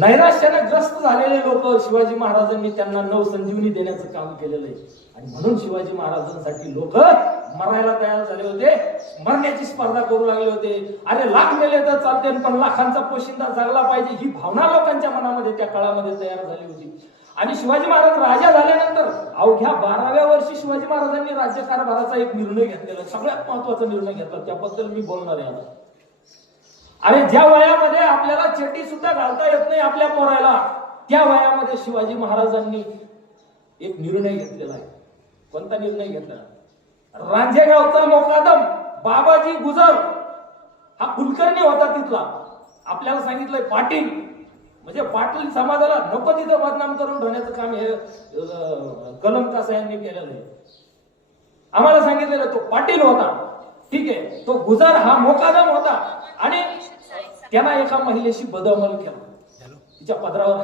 नैराश्याने ग्रस्त झालेले लोक शिवाजी महाराजांनी त्यांना नवसंजीवनी देण्याचं काम केलेलं आहे आणि म्हणून शिवाजी महाराजांसाठी लोक मरायला तयार झाले होते, मरण्याची स्पर्धा करू लागले होते. अरे लाख मेले तर चालते पण लाखांचा पोशिंदा जगला पाहिजे ही भावना लोकांच्या मनामध्ये त्या काळामध्ये तयार झाली होती. आणि शिवाजी महाराज राजा झाल्यानंतर अवघ्या 12व्या वर्षी शिवाजी महाराजांनी राज्यकारभाराचा एक निर्णय घेतलेला, सगळ्यात महत्वाचा निर्णय घेतला, त्याबद्दल मी बोलणार आहे आता. अरे ज्या वयामध्ये आपल्याला चेटी सुद्धा घालता येत नाही आपल्या पोराला, त्या वयामध्ये शिवाजी महाराजांनी एक निर्णय घेतलेला आहे. कोणता निर्णय घेतला? रांजेगावचा मोकादम बाबाजी गुजर हा कुलकर्णी होता तिथला. आपल्याला सांगितलंय पाटील, म्हणजे पाटील समाजाला नको तिथं बदनाम करून ठेवण्याचं काम हे कलमकासा यांनी केलेलं आहे. आम्हाला सांगितलेलं तो पाटील होता, ठीक आहे, तो गुजर हा मोकादम होता आणि त्यांना एका महिलेशी बदअमल केला, तिच्या पदरावर